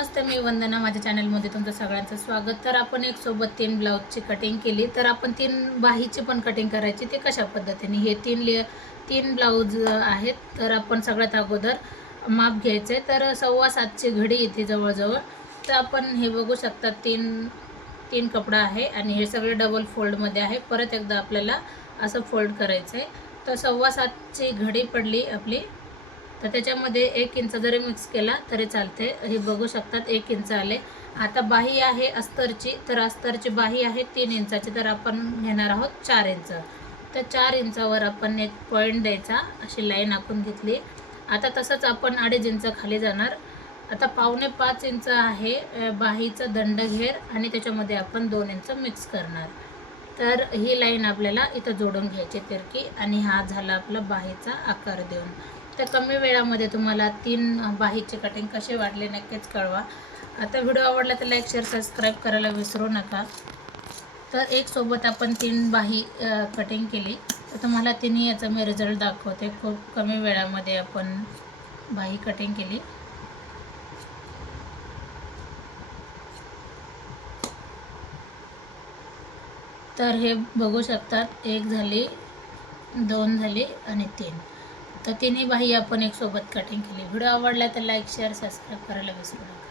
नमस्ते मी वंदना. माझ्या चॅनलमध्ये तुमचं सगळ्यांचं स्वागत. तर आपण एक सोबत तीन ब्लाऊजची कटिंग केली. तर आपण तीन बाहीची पण कटिंग करायची. ते कशा पद्धतीने? हे तीन ले तीन ब्लाऊज आहेत. तर आपण सगळ्यात अगोदर माप घ्यायचं आहे तर सव्वा सातची घडी येते जवळजवळ. तर आपण हे बघू शकता तीन तीन कपडा आहे आणि हे सगळे डबल फोल्डमध्ये आहे. परत एकदा आपल्याला असं फोल्ड करायचं आहे तर सव्वा सातची घडी पडली आपली. तर त्याच्यामध्ये एक इंच जरी मिक्स केला तरी चालते. हे बघू शकतात एक इंच आले. आता बाही आहे अस्तरची तर अस्तरची बाही आहे तीन इंचाची. तर आपण घेणार आहोत चार इंच. तर चार इंचावर आपण एक पॉईंट द्यायचा अशी लाईन आपण घेतली. आता तसंच आपण अडीच इंच खाली जाणार. आता पावणे पाच इंच आहे बाहीचा दंड घेर आणि त्याच्यामध्ये आपण दोन इंच मिक्स करणार. तर ही लाईन आपल्याला इथं जोडून घ्यायची तिरकी आणि हा झाला आपला बाहीचा आकार देऊन. तर कमी वेळामध्ये तुम्हाला तीन बाहीचे कटिंग कसे वाटले नक्कीच कळवा. आता व्हिडिओ आवडला तर लाईक शेअर सबस्क्राईब करायला विसरू नका. तर एक सोबत आपण तीन बाही कटिंग केली. तर तुम्हाला तिन्ही याचा मी रिझल्ट दाखवते. खूप कमी वेळामध्ये आपण बाही कटिंग केली. तर हे बघू शकतात. एक झाली दोन झाली आणि तीन. तर तिन्ही बाही आपण एक सोबत कटिंग केली. व्हिडिओ आवडला तर लाईक शेअर सबस्क्राईब करायला विसरू नका.